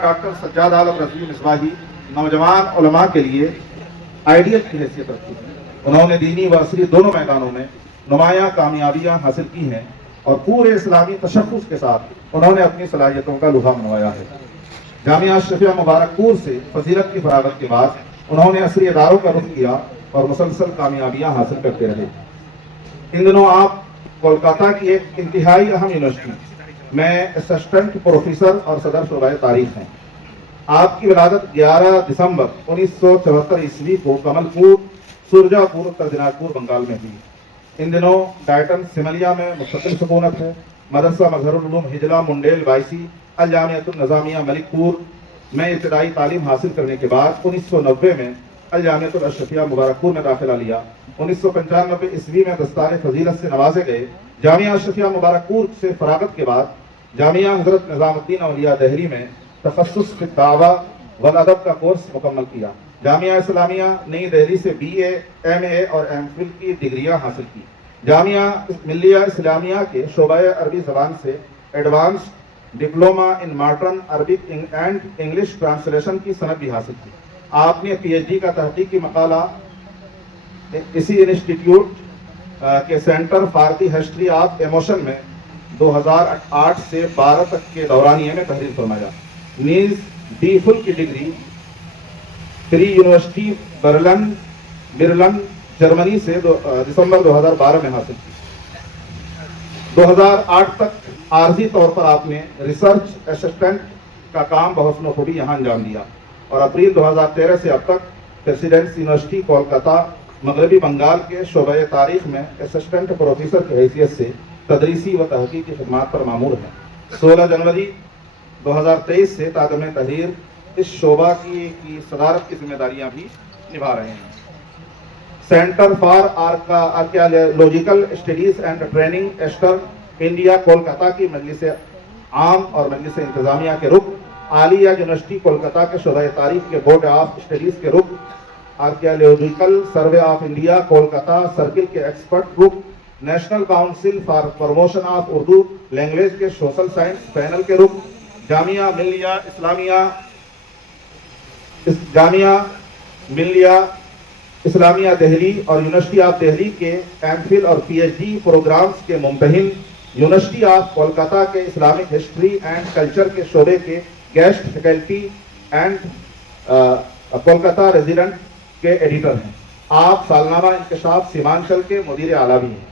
Doctor Sajjad عالم رضوی مصباحی نوجوان علماء کے لیے آئیڈیل کی حیثیت رکھتی ہیں۔ انہوں نے دینی و عصری دونوں میدانوں میں نمایاں کامیابیاں حاصل کی ہیں اور پورے اسلامی تشخص کے ساتھ انہوں نے اپنی صلاحیتوں کا لوہا منوایا ہے۔ جامعہ اشرفیہ مبارک پور سے فضیلت کی فراغت کے بعد انہوں نے عصری اداروں کا رخ کیا اور مسلسل کامیابیاں حاصل کرتے رہے۔ ان دنوں آپ کولکاتہ کی ایک انتہائی اہم یونیورسٹی میں اسسٹنٹ پروفیسر اور صدر شعبہ تاریخ ہیں۔ آپ کی ولادت 11 دسمبر 1974 عیسوی کو کمل پور سرجا پور اتر دناجپور بنگال میں ہوئی۔ ان دنوں ڈائٹن سملیا میں مستقل سکونت ہے۔ مدرسہ مظہر العلوم ہجلا منڈیل بائسی الجامعۃ النظامیہ ملک پور میں ابتدائی تعلیم حاصل کرنے کے بعد 1990 میں الجامعۃ الاشرفیہ مبارک پور میں داخلہ لیا۔ 1995 عیسوی میں دستار فضیلت سے نوازے گئے۔ جامعہ اشرفیہ مبارک پور سے فراغت کے بعد جامعہ حضرت نظام الدین اولیاء دہلی میں تخصص فی الدعوہ والادب کا کورس مکمل کیا۔ جامعہ اسلامیہ نئی دہلی سے BA MA اور MPhil کی ڈگریاں حاصل کی۔ جامعہ ملیہ اسلامیہ کے شعبہ عربی زبان سے advance diploma in modern Arabic and English translation کی سند بھی حاصل کی۔ آپ نے PhD کا تحقیقی مقالہ اسی انسٹیٹیوٹ کے centre for the history of emotion میں 2008 سے 12 تک کے دورانیے میں تحریر فرمایا۔ نیز DPhil کی degree free university Berlin Germany سے دسمبر 2012 میں حاصل کی۔ 2008 تک عارضی طور پر آپ نے ریسرچ اسسٹنٹ کا کام بحسن و خوبی یہاں انجام دیا اور اپریل 2013 سے اب تک پریزیڈنٹس یونیورسٹی کولکاتہ مغربی بنگال کے شعبہ تاریخ میں اسسٹنٹ پروفیسر کی حیثیت سے تدریسی و تحقیقی خدمات پر مامور ہیں۔ 16 جنوری 2023 سے تادم تحریر اس شعبہ کی صدارت کی ذمہ داریاں بھی نبھا رہے ہیں۔ Centre for archaeological studies and training eastern India Kolkata کی مجلس عام اور مجلس انتظامیہ کے رکن، عالیہ یونیورسٹی کولکاتہ کے شعبہ تاریخ کے بورڈ آف اسٹڈیز کے رکن، archaeological survey of India Kolkata circle کے ایکسپرٹ رکن، national council for promotion of Urdu language کے سوشل سائنس پینل کے رکن، جامعہ ملیہ اسلامیہ دہلی اور یونیورسٹی آف دہلی کے MPhil اور PhD پروگرامز کے ممتحن، یونیورسٹی آف کولکاتہ کے اسلامک ہسٹری اینڈ کلچر کے شعبے کے guest faculty and Kolkata resident کے ایڈیٹر ہیں۔ آپ سالنامہ انکشاف سیمانچل کے مدیر اعلیٰ بھی ہیں۔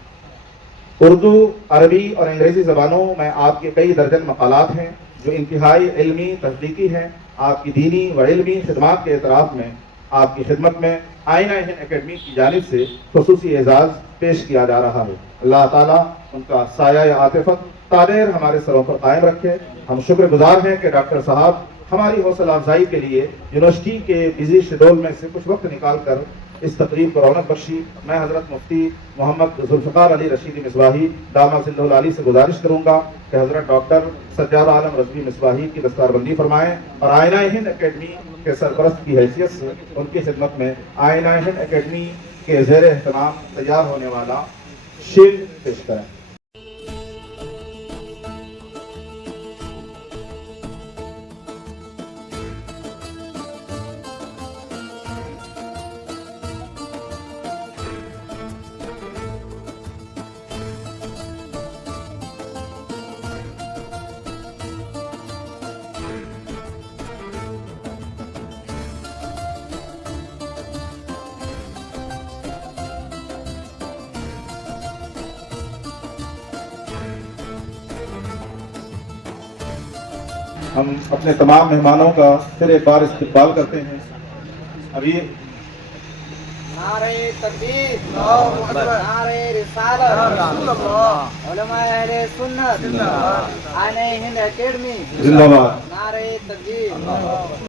اردو، عربی اور انگریزی زبانوں میں آپ کے کئی درجن مقالات ہیں جو انتہائی علمی تحقیقی ہیں۔ آپ کی دینی و علمی خدمات کے اعتراف میں آپ کی خدمت میں آئینہ ہند اکیڈمی کی جانب سے خصوصی اعزاز پیش کیا جا رہا ہے۔ اللہ تعالیٰ ان کا سایہ عاطفت تادیر ہمارے سروں پر قائم رکھے۔ ہم شکر گزار ہیں کہ ڈاکٹر صاحب ہماری حوصلہ افزائی کے لیے یونیورسٹی کے بزی شیڈول میں سے کچھ وقت نکال کر اس تقریب کو رونق بخشی۔ میں حضرت مفتی محمد ذوالفقار علی رشیدی مصباحی دامہ ظلہ العالی سے گزارش کروں گا کہ حضرت ڈاکٹر سجاد عالم رضوی مصباحی کی دستار بندی فرمائیں اور آئینہ ہند اکیڈمی کے سرپرست کی حیثیت سے ان کی خدمت میں آئینہ ہند اکیڈمی کے زیر اہتمام تیار ہونے والا شیلڈ پیش کریں۔ ہم اپنے تمام مہمانوں کا پھر ایک بار استقبال کرتے ہیں۔ ابھی نعرہ تکبیر، نعرہ رسالت، علماء اہل سنت، آئینہ ہند اکیڈمی، زندہ باد۔ نعرہ تکبیر۔